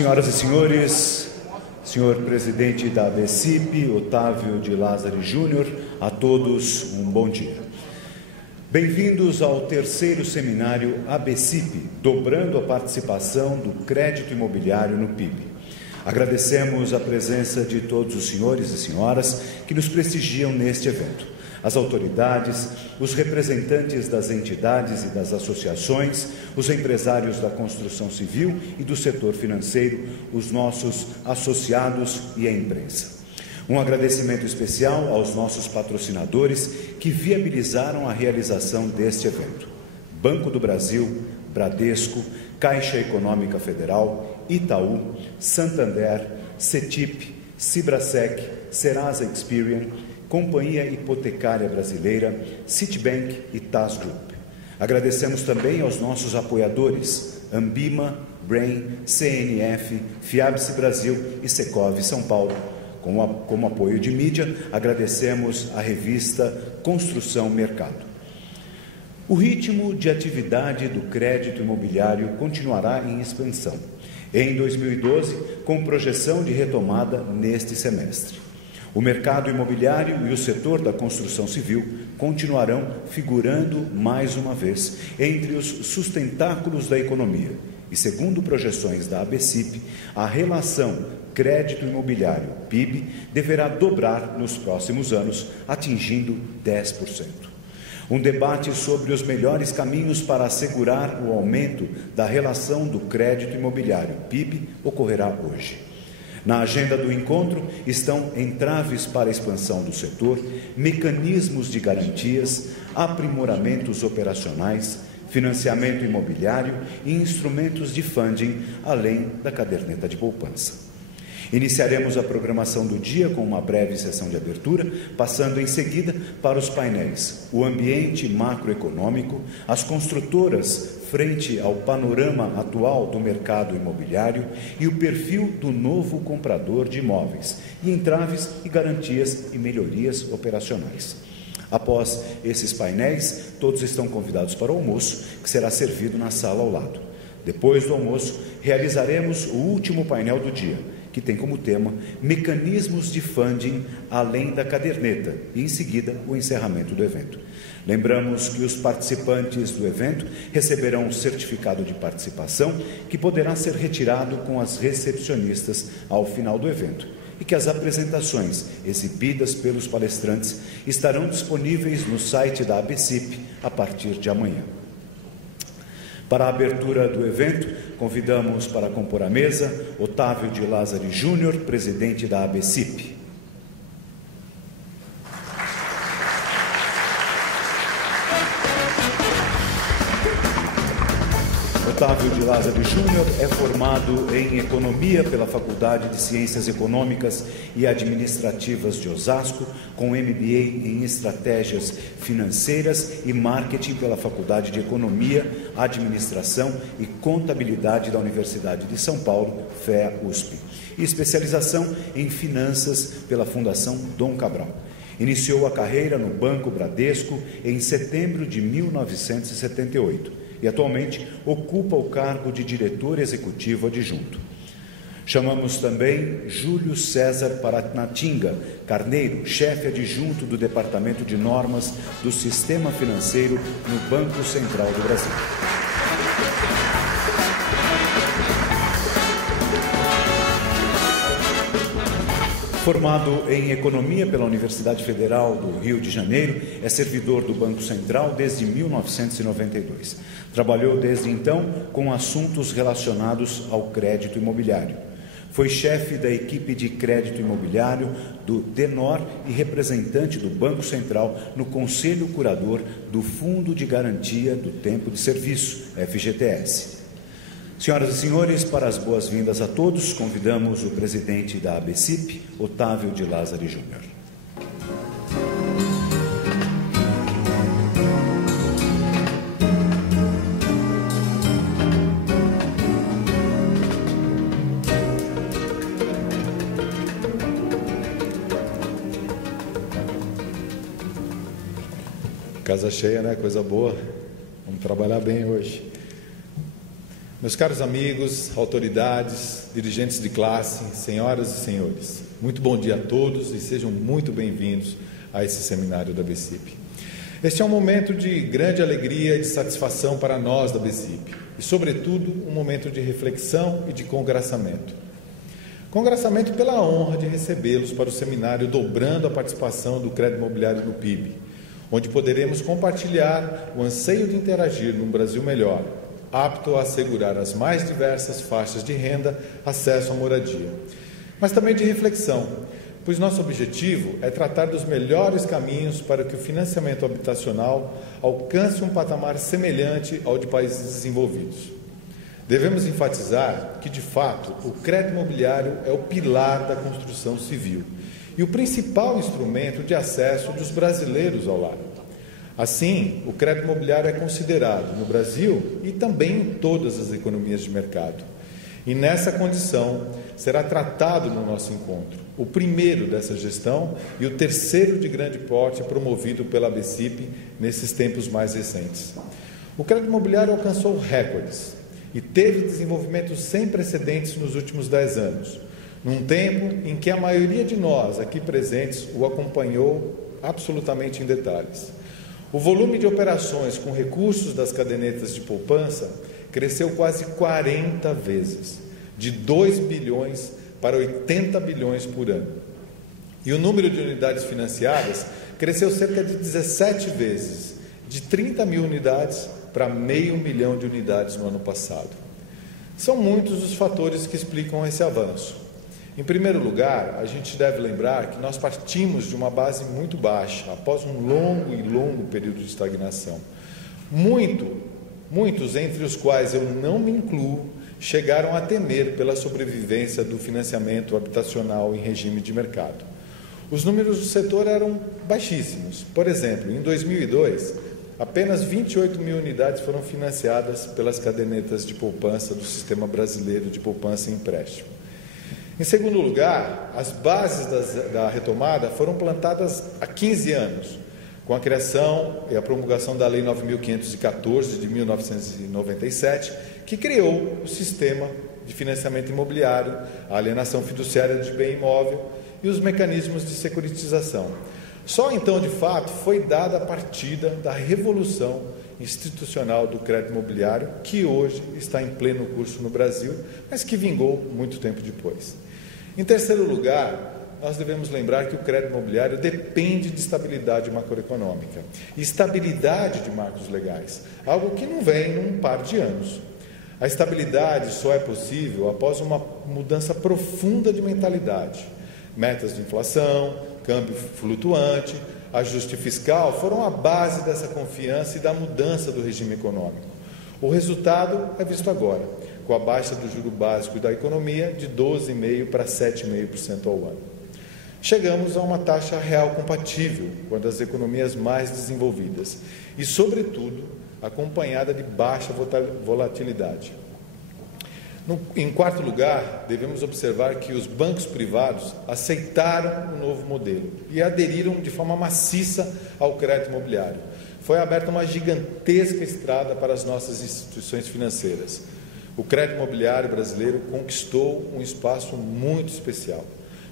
Senhoras e senhores, senhor presidente da ABCIP, Otávio de Lázari Júnior, a todos um bom dia. Bem-vindos ao terceiro seminário ABCIP, dobrando a participação do crédito imobiliário no PIB. Agradecemos a presença de todos os senhores e senhoras que nos prestigiam neste evento. As autoridades, os representantes das entidades e das associações, os empresários da construção civil e do setor financeiro, os nossos associados e a imprensa. Um agradecimento especial aos nossos patrocinadores que viabilizaram a realização deste evento: Banco do Brasil, Bradesco, Caixa Econômica Federal, Itaú, Santander, CETIP, Cibrasec, Serasa Experian, Companhia Hipotecária Brasileira, Citibank e TAS Group. Agradecemos também aos nossos apoiadores, Ambima, Brain, CNF, Fiabse Brasil e Secov São Paulo. Como apoio de mídia, agradecemos a revista Construção Mercado. O ritmo de atividade do crédito imobiliário continuará em expansão em 2012, com projeção de retomada neste semestre. O mercado imobiliário e o setor da construção civil continuarão figurando mais uma vez entre os sustentáculos da economia. E segundo projeções da ABCIP, a relação crédito imobiliário PIB deverá dobrar nos próximos anos, atingindo 10%. Um debate sobre os melhores caminhos para assegurar o aumento da relação do crédito imobiliário PIB ocorrerá hoje. Na agenda do encontro estão entraves para a expansão do setor, mecanismos de garantias, aprimoramentos operacionais, financiamento imobiliário e instrumentos de funding, além da caderneta de poupança. Iniciaremos a programação do dia com uma breve sessão de abertura, passando em seguida para os painéis: o ambiente macroeconômico, as construtoras frente ao panorama atual do mercado imobiliário e o perfil do novo comprador de imóveis, e entraves e garantias e melhorias operacionais. Após esses painéis, todos estão convidados para o almoço, que será servido na sala ao lado. Depois do almoço, realizaremos o último painel do dia, que tem como tema mecanismos de funding além da caderneta, e em seguida o encerramento do evento. Lembramos que os participantes do evento receberão um certificado de participação que poderá ser retirado com as recepcionistas ao final do evento, e que as apresentações exibidas pelos palestrantes estarão disponíveis no site da ABCIP a partir de amanhã. Para a abertura do evento, convidamos para compor a mesa Otávio de Lázari Júnior, presidente da ABCIP. Otávio de Lázari Júnior é formado em Economia pela Faculdade de Ciências Econômicas e Administrativas de Osasco, com MBA em Estratégias Financeiras e Marketing pela Faculdade de Economia, Administração e Contabilidade da Universidade de São Paulo, FEA-USP, e especialização em Finanças pela Fundação Dom Cabral. Iniciou a carreira no Banco Bradesco em setembro de 1978. E atualmente ocupa o cargo de diretor executivo adjunto. Chamamos também Júlio César Paranatinga Carneiro, chefe adjunto do Departamento de Normas do Sistema Financeiro no Banco Central do Brasil. Formado em Economia pela Universidade Federal do Rio de Janeiro, é servidor do Banco Central desde 1992. Trabalhou desde então com assuntos relacionados ao crédito imobiliário. Foi chefe da equipe de crédito imobiliário do DENOR e representante do Banco Central no Conselho Curador do Fundo de Garantia do Tempo de Serviço, FGTS. Senhoras e senhores, para as boas-vindas a todos, convidamos o presidente da ABCIP, Otávio de Lázari Júnior. Casa cheia, né? Coisa boa. Vamos trabalhar bem hoje. Meus caros amigos, autoridades, dirigentes de classe, senhoras e senhores, muito bom dia a todos e sejam muito bem-vindos a esse seminário da BCIP. Este é um momento de grande alegria e de satisfação para nós da BCIP e, sobretudo, um momento de reflexão e de congraçamento. Congraçamento pela honra de recebê-los para o seminário Dobrando a Participação do Crédito Imobiliário no PIB, onde poderemos compartilhar o anseio de interagir num Brasil melhor, apto a assegurar às mais diversas faixas de renda acesso à moradia. Mas também de reflexão, pois nosso objetivo é tratar dos melhores caminhos para que o financiamento habitacional alcance um patamar semelhante ao de países desenvolvidos. Devemos enfatizar que, de fato, o crédito imobiliário é o pilar da construção civil e o principal instrumento de acesso dos brasileiros ao lar. Assim, o crédito imobiliário é considerado no Brasil e também em todas as economias de mercado. E nessa condição será tratado no nosso encontro o primeiro dessa gestão e o terceiro de grande porte promovido pela BCIP nesses tempos mais recentes. O crédito imobiliário alcançou recordes e teve desenvolvimento sem precedentes nos últimos 10 anos, num tempo em que a maioria de nós aqui presentes o acompanhou absolutamente em detalhes. O volume de operações com recursos das cadernetas de poupança cresceu quase 40 vezes, de 2 bilhões para 80 bilhões por ano. E o número de unidades financiadas cresceu cerca de 17 vezes, de 30 mil unidades para 500 mil de unidades no ano passado. São muitos os fatores que explicam esse avanço. Em primeiro lugar, a gente deve lembrar que nós partimos de uma base muito baixa, após um longo período de estagnação. Muitos, entre os quais eu não me incluo, chegaram a temer pela sobrevivência do financiamento habitacional em regime de mercado. Os números do setor eram baixíssimos. Por exemplo, em 2002, apenas 28 mil unidades foram financiadas pelas cadernetas de poupança do Sistema Brasileiro de Poupança e Empréstimo. Em segundo lugar, as bases da retomada foram plantadas há 15 anos, com a criação e a promulgação da Lei 9.514 de 1997, que criou o sistema de financiamento imobiliário, a alienação fiduciária de bem imóvel e os mecanismos de securitização. Só então, de fato, foi dada a partida da revolução institucional do crédito imobiliário, que hoje está em pleno curso no Brasil, mas que vingou muito tempo depois. Em terceiro lugar, nós devemos lembrar que o crédito imobiliário depende de estabilidade macroeconômica e estabilidade de marcos legais, algo que não vem num par de anos. A estabilidade só é possível após uma mudança profunda de mentalidade. Metas de inflação, câmbio flutuante, ajuste fiscal foram a base dessa confiança e da mudança do regime econômico. O resultado é visto agora, com a baixa do juro básico da economia de 12,5% para 7,5% ao ano. Chegamos a uma taxa real compatível com a das economias mais desenvolvidas e, sobretudo, acompanhada de baixa volatilidade. Em quarto lugar, devemos observar que os bancos privados aceitaram o novo modelo e aderiram de forma maciça ao crédito imobiliário. Foi aberta uma gigantesca estrada para as nossas instituições financeiras. O crédito imobiliário brasileiro conquistou um espaço muito especial,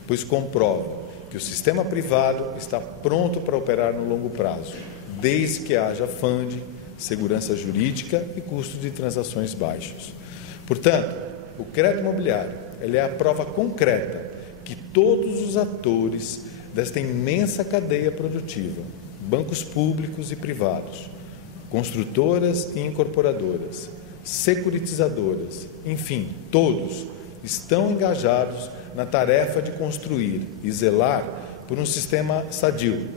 pois comprova que o sistema privado está pronto para operar no longo prazo, desde que haja funding, segurança jurídica e custos de transações baixos. Portanto, o crédito imobiliário é a prova concreta que todos os atores desta imensa cadeia produtiva, bancos públicos e privados, construtoras e incorporadoras, securitizadoras, enfim, todos estão engajados na tarefa de construir e zelar por um sistema sadio,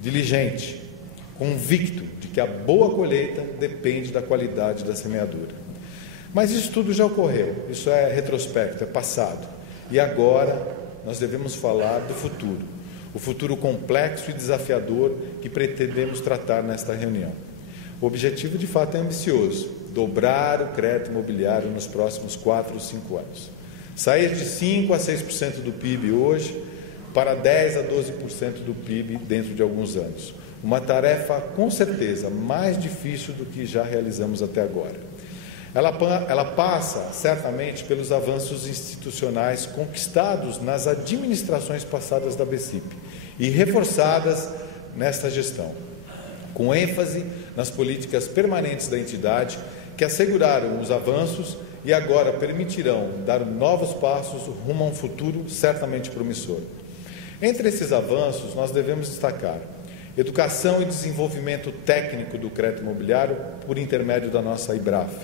diligente, convicto de que a boa colheita depende da qualidade da semeadura. Mas isso tudo já ocorreu, isso é retrospecto, é passado. E agora nós devemos falar do futuro, o futuro complexo e desafiador que pretendemos tratar nesta reunião. O objetivo, de fato, é ambicioso: dobrar o crédito imobiliário nos próximos 4 ou 5 anos. Sair de 5% a 6% do PIB hoje para 10% a 12% do PIB dentro de alguns anos. Uma tarefa, com certeza, mais difícil do que já realizamos até agora. Ela passa, certamente, pelos avanços institucionais conquistados nas administrações passadas da BCIP e reforçadas nesta gestão, com ênfase nas políticas permanentes da entidade que asseguraram os avanços e agora permitirão dar novos passos rumo a um futuro certamente promissor. Entre esses avanços, nós devemos destacar educação e desenvolvimento técnico do crédito imobiliário por intermédio da nossa IBRAF,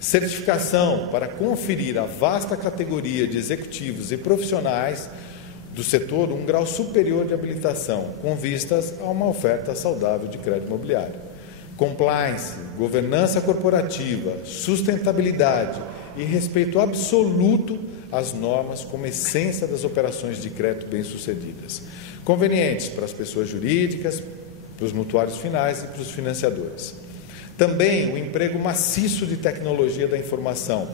certificação para conferir à vasta categoria de executivos e profissionais do setor um grau superior de habilitação, com vistas a uma oferta saudável de crédito imobiliário. Compliance, governança corporativa, sustentabilidade e respeito absoluto às normas como essência das operações de crédito bem-sucedidas, convenientes para as pessoas jurídicas, para os mutuários finais e para os financiadores. Também o emprego maciço de tecnologia da informação,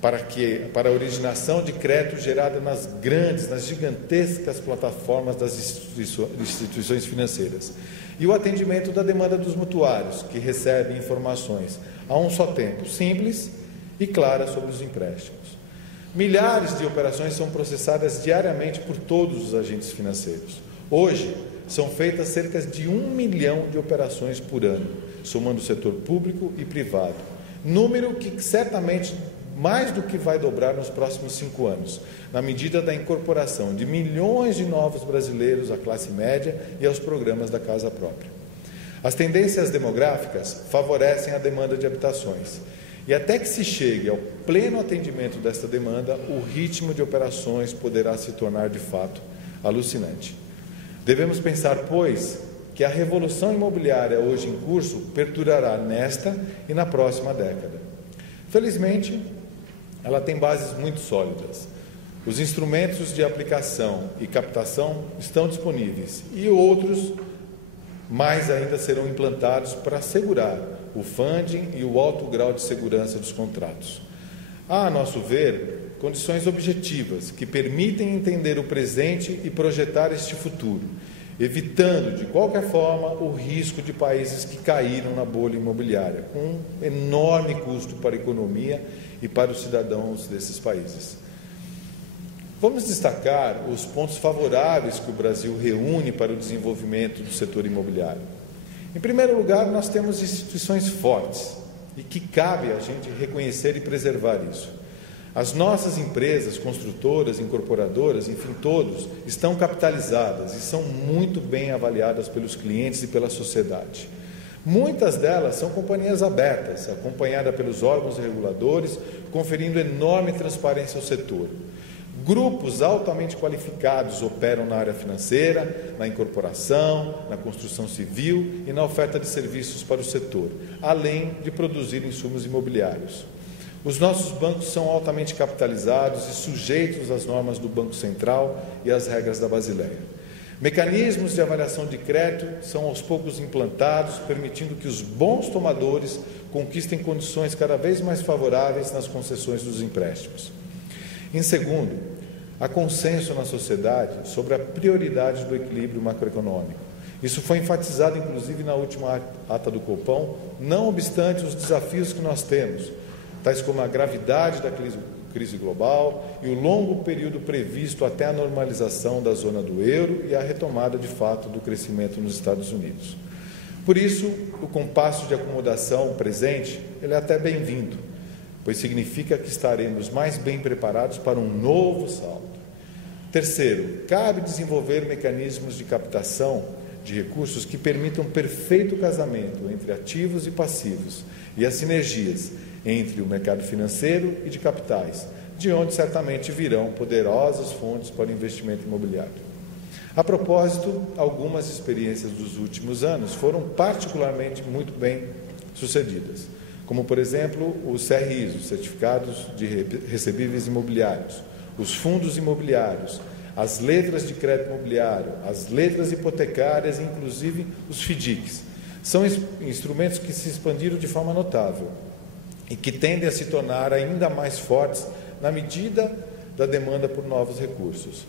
para a originação de crédito gerada nas gigantescas plataformas das instituições financeiras. E o atendimento da demanda dos mutuários, que recebem informações a um só tempo, simples e claras sobre os empréstimos. Milhares de operações são processadas diariamente por todos os agentes financeiros. Hoje, são feitas cerca de 1 milhão de operações por ano, somando o setor público e privado. Número que certamente mais do que vai dobrar nos próximos 5 anos, na medida da incorporação de milhões de novos brasileiros à classe média e aos programas da casa própria. As tendências demográficas favorecem a demanda de habitações. E até que se chegue ao pleno atendimento desta demanda, o ritmo de operações poderá se tornar, de fato, alucinante. Devemos pensar, pois, que a revolução imobiliária hoje em curso perdurará nesta e na próxima década. Felizmente, ela tem bases muito sólidas. Os instrumentos de aplicação e captação estão disponíveis e outros mais ainda serão implantados para assegurar o funding e o alto grau de segurança dos contratos. Há, a nosso ver, condições objetivas que permitem entender o presente e projetar este futuro, evitando, de qualquer forma, o risco de países que caíram na bolha imobiliária, com um enorme custo para a economia e para os cidadãos desses países. Vamos destacar os pontos favoráveis que o Brasil reúne para o desenvolvimento do setor imobiliário. Em primeiro lugar, nós temos instituições fortes e que cabe a gente reconhecer e preservar isso. As nossas empresas, construtoras, incorporadoras, enfim, todos, estão capitalizadas e são muito bem avaliadas pelos clientes e pela sociedade. Muitas delas são companhias abertas, acompanhadas pelos órgãos reguladores, conferindo enorme transparência ao setor. Grupos altamente qualificados operam na área financeira, na incorporação, na construção civil e na oferta de serviços para o setor, além de produzir insumos imobiliários. Os nossos bancos são altamente capitalizados e sujeitos às normas do Banco Central e às regras da Basileia. Mecanismos de avaliação de crédito são aos poucos implantados, permitindo que os bons tomadores conquistem condições cada vez mais favoráveis nas concessões dos empréstimos. Em segundo, há consenso na sociedade sobre a prioridade do equilíbrio macroeconômico. Isso foi enfatizado, inclusive, na última ata do Copom, não obstante os desafios que nós temos, tais como a gravidade da crise global e o longo período previsto até a normalização da zona do euro e a retomada, de fato, do crescimento nos Estados Unidos. Por isso, o compasso de acomodação presente, ele é até bem-vindo, pois significa que estaremos mais bem preparados para um novo salto. Terceiro, cabe desenvolver mecanismos de captação de recursos que permitam perfeito casamento entre ativos e passivos e as sinergias entre o mercado financeiro e de capitais, de onde certamente virão poderosas fontes para o investimento imobiliário. A propósito, algumas experiências dos últimos anos foram particularmente muito bem sucedidas, como, por exemplo, os CRIs, os Certificados de Recebíveis Imobiliários, os fundos imobiliários, as letras de crédito imobiliário, as letras hipotecárias e, inclusive, os FDICs. São instrumentos que se expandiram de forma notável e que tendem a se tornar ainda mais fortes na medida da demanda por novos recursos.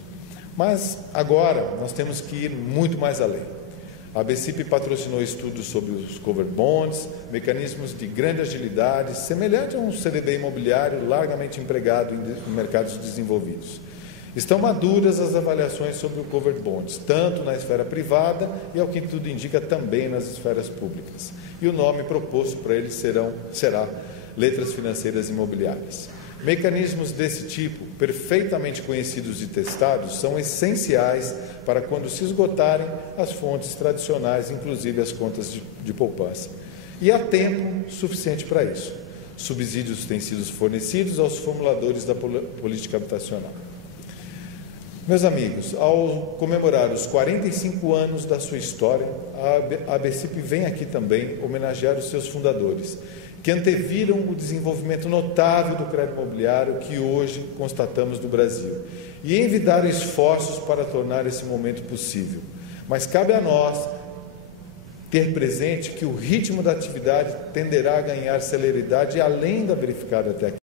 Mas agora nós temos que ir muito mais além. A ABCIP patrocinou estudos sobre os covered bonds, mecanismos de grande agilidade, semelhante a um CDB imobiliário largamente empregado em mercados desenvolvidos. Estão maduras as avaliações sobre o covered bonds, tanto na esfera privada e, ao que tudo indica, também nas esferas públicas. E o nome proposto para eles será letras financeiras imobiliárias. Mecanismos desse tipo, perfeitamente conhecidos e testados, são essenciais para quando se esgotarem as fontes tradicionais, inclusive as contas de poupança. E há tempo suficiente para isso. Subsídios têm sido fornecidos aos formuladores da política habitacional. Meus amigos, ao comemorar os 45 anos da sua história, a ABCIP vem aqui também homenagear os seus fundadores, que anteviram o desenvolvimento notável do crédito imobiliário que hoje constatamos no Brasil, e envidar esforços para tornar esse momento possível. Mas cabe a nós ter presente que o ritmo da atividade tenderá a ganhar celeridade além da verificada até aqui.